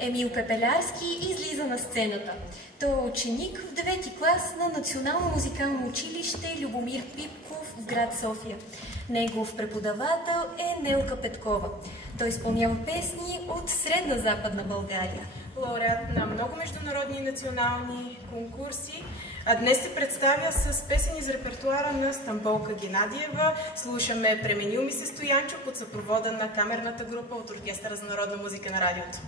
Емил Пепелярски излиза на сцената. Той е ученик в 9-ти клас на Национално музикално училище Любомир Пипков в град София. Негов преподавател е Нелка Петкова. Той изпълнява песни от Средна Западна България. Лауреат на много международни и национални конкурси, а днес се представя с песен из репертуара на Стамболка Генадиева. Слушаме "Пременил ми се Стоянчо" под съпровода на камерната група от Оркестъра за народна музика на радиото.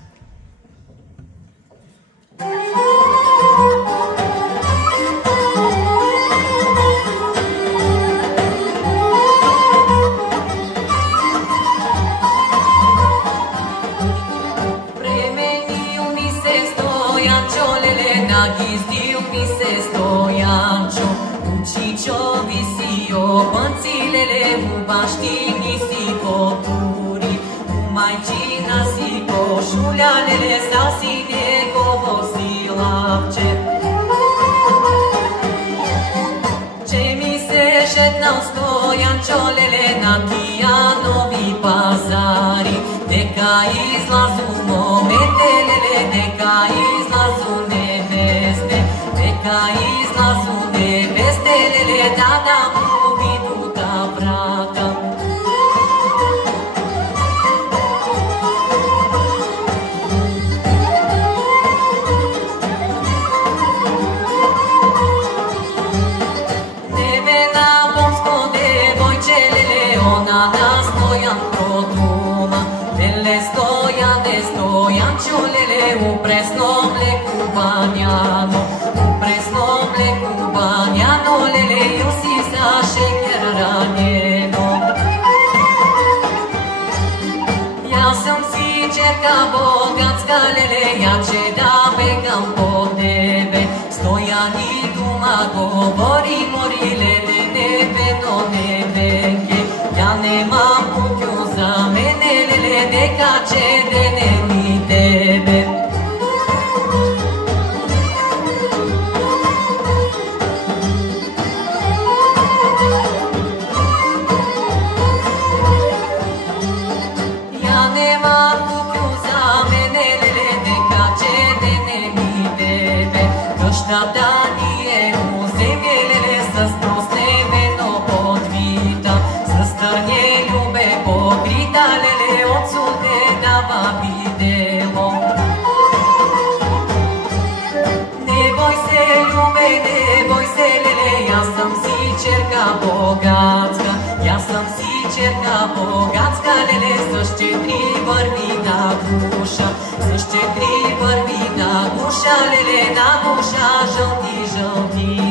Ghizdil mi se Stojančo, Učičo visio, pancilele u baštini si poturi, u majčina si košuljanele, sa si njegovo silavče. Če mi se šetnal Stojančo, lele na Kijanovi pazari, neka izlazu momente, lele, neka izlazu neka izlazu neveste, lele, da mu vidu ta vrata. Nevena bomsko devojče, lele, ona na Stojan produma, lele, Stojane, Stojančo, lele, u presnom mleku banjano, Banjano, lele, Jusi za šeker ranjeno. Ja sam si čerka bogatska, lele, ja će da begam po tebe. Stojan i duma govori, mori, lele, nebeno nebenke. Ja nemam kutju za mene, lele, neka će dene mi tebe. Da nije u zemlje, lele, sa strostemeno podvita, sa strnje ljube pokrita, lele, odsude dava videmo. Ne boj se ljube, ne boj se, lele, ja sam si čerka bogatska, ja sam si čerka bogatska, lele, sa ščetri barvina duša, sa ščetri barvina duša, lele, na duša žalti, žalti.